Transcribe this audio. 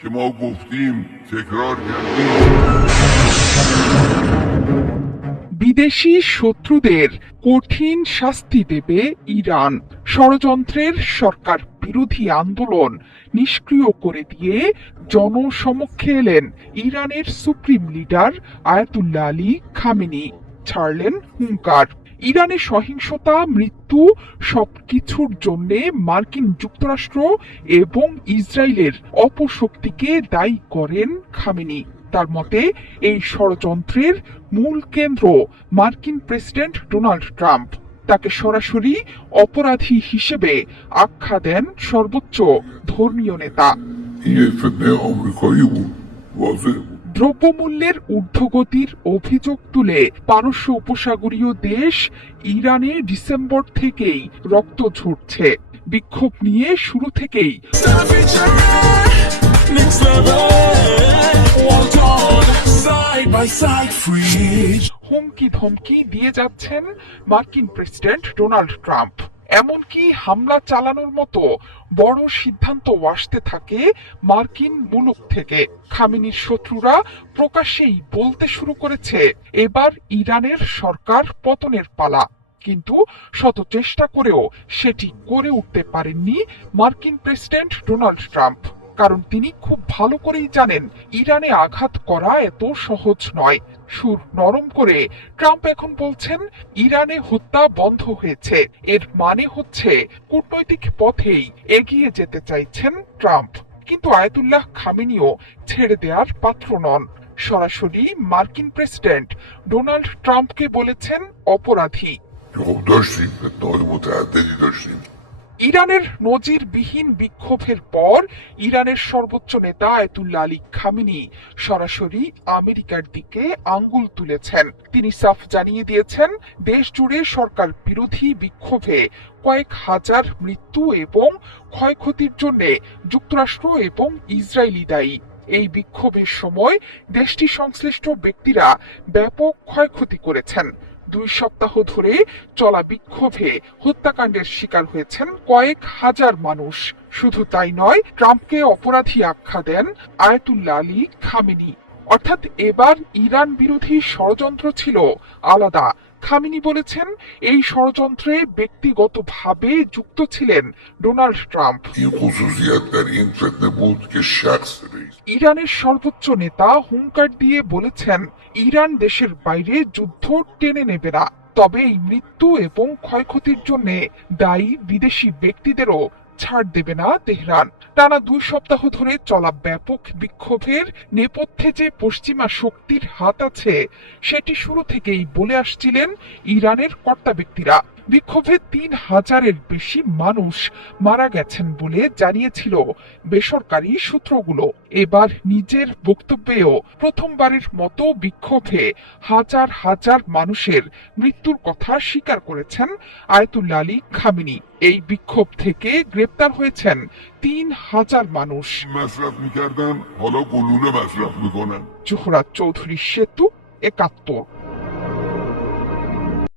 که ما گفتیم تکرار کردیم বিদেশি শত্রুদের কঠিন শাস্তি দেবে ইরান। ষড়যন্ত্রের সরকার বিরোধী আন্দোলন নিষ্ক্রিয় করে দিয়ে জনসমক্ষে এলেন ইরানের supreme leader Ayatollah Ali Khamenei. ছাড়লেন হুঙ্কার, ইরানের সহিংসতা, মৃত্যু সবকিছুর জন্য মার্কিন যুক্তরাষ্ট্র এবং ইসরায়েলের অপশক্তিকে দায়ী করেন খামেনি। তার মতে এই ষড়যন্ত্রের মূল কেন্দ্র মার্কিন প্রেসিডেন্ট ডোনাল্ড ট্রাম্প। তাকে সরাসরি অপরাধী হিসেবে আখ্যা দেন সর্বোচ্চ ধর্মীয় নেতা। این یک فتنه آمریکایی بود واضح بود দ্রব্যমূল্যের ঊর্ধ্বগতির অভিযোগ তুলে পারস্য উপসাগরীয় দেশ ইরানে ডিসেম্বর থেকেই রক্ত ঝরছে। বিক্ষোভ নিয়ে শুরু থেকেই হুমকি ধমকি দিয়ে যাচ্ছেন মার্কিন প্রেসিডেন্ট ডোনাল্ড ট্রাম্প। এমনকি হামলা চালানোর মতো বড় সিদ্ধান্ত আসতে থাকে মার্কিন মুলুক থেকে। খামেনির শত্রুরা প্রকাশ্যেই বলতে শুরু করেছে এবার ইরানের সরকার পতনের পালা। কিন্তু শত চেষ্টা করেও সেটি করে উঠতে পারেননি মার্কিন প্রেসিডেন্ট ডোনাল্ড ট্রাম্প। কারণ তিনি খুব ভালো করেই জানেন ইরানে আঘাত করা এত সহজ নয়। সুর নরম করে ট্রাম্প এখন বলছেন ইরানে হত্যা বন্ধ হয়েছে। এর মানে হচ্ছে কূটনৈতিক পথেই এগিয়ে যেতে চাইছেন ট্রাম্প। কিন্তু আয়াতুল্লাহ খামেনিও ছেড়ে দেওয়ার পাত্র নন। সরাসরি মার্কিন প্রেসিডেন্ট ডোনাল্ড ট্রাম্পকে বলেছেন অপরাধী। که خب داشتیم فتنه‌های متعددی داشتیم ইরানের নজিরবিহীন বিক্ষোভের পর ইরানের সর্বোচ্চ নেতা আয়াতুল্লাহ আলী খামেনি সরাসরি আমেরিকার দিকে আঙ্গুল তুলেছেন। তিনি সাফ জানিয়ে দিয়েছেন দেশ জুড়ে সরকার বিরোধী বিক্ষোভে কয়েক হাজার মৃত্যু এবং ক্ষয়ক্ষতির জন্য যুক্তরাষ্ট্র এবং ইসরায়েলি দায়ী। এই বিক্ষোভের সময় দেশটি সংশ্লিষ্ট ব্যক্তিরা ব্যাপক ক্ষয়ক্ষতি করেছেন। 2 সপ্তাহ ধরে চলা বিক্ষোভে হত্যাকাণ্ডের শিকার হয়েছেন কয়েক হাজার মানুষ। শুধু তাই নয়, ট্রাম্পকে অপরাধী আখ্যা দেন আয়াতুল্লাহ আলী খামেনি। অর্থাৎ এবার ইরান বিরোধী ষড়যন্ত্র ছিল আলাদা। খামেনি বলেছেন এই ষড়যন্ত্রে ব্যক্তিগতভাবে যুক্ত ছিলেন ডোনাল্ড ট্রাম্প। این خصوصیت در این فتنه بود که شخص رئیس ইরানের সর্বোচ্চ নেতা হুঙ্কার দিয়ে বলেছেন ইরান দেশের বাইরে যুদ্ধ টেনে নেবে না, তবে এই মৃত্যু এবং ক্ষয়ক্ষতির জন্য দায়ী বিদেশি ব্যক্তিদেরও ছাড় দেবে না তেহরান। টানা 2 সপ্তাহ ধরে চলা ব্যাপক বিক্ষোভের নেপথ্যে যে পশ্চিমা শক্তির হাত আছে সেটি শুরু থেকেই বলে আসছিলেন ইরানের কর্তা ব্যক্তিরা। বিক্ষোভে 3000-এর বেশি মানুষ মারা গেছেন বলে জানিয়েছিল বেসরকারি সূত্রগুলো। এবার নিজের বক্তব্যেও প্রথমবারের মতো বিক্ষোভে হাজার হাজার মানুষের মৃত্যুর কথা স্বীকার করেছেন আয়াতুল্লাহ আলী খামেনি। এই বিক্ষোভ থেকে গ্রেপ্তার হয়েছেন 3000 মানুষ। مصرف میکردن حالا گلوله مصرف میکنن জোহরা চৌধুরী সেতু, 71।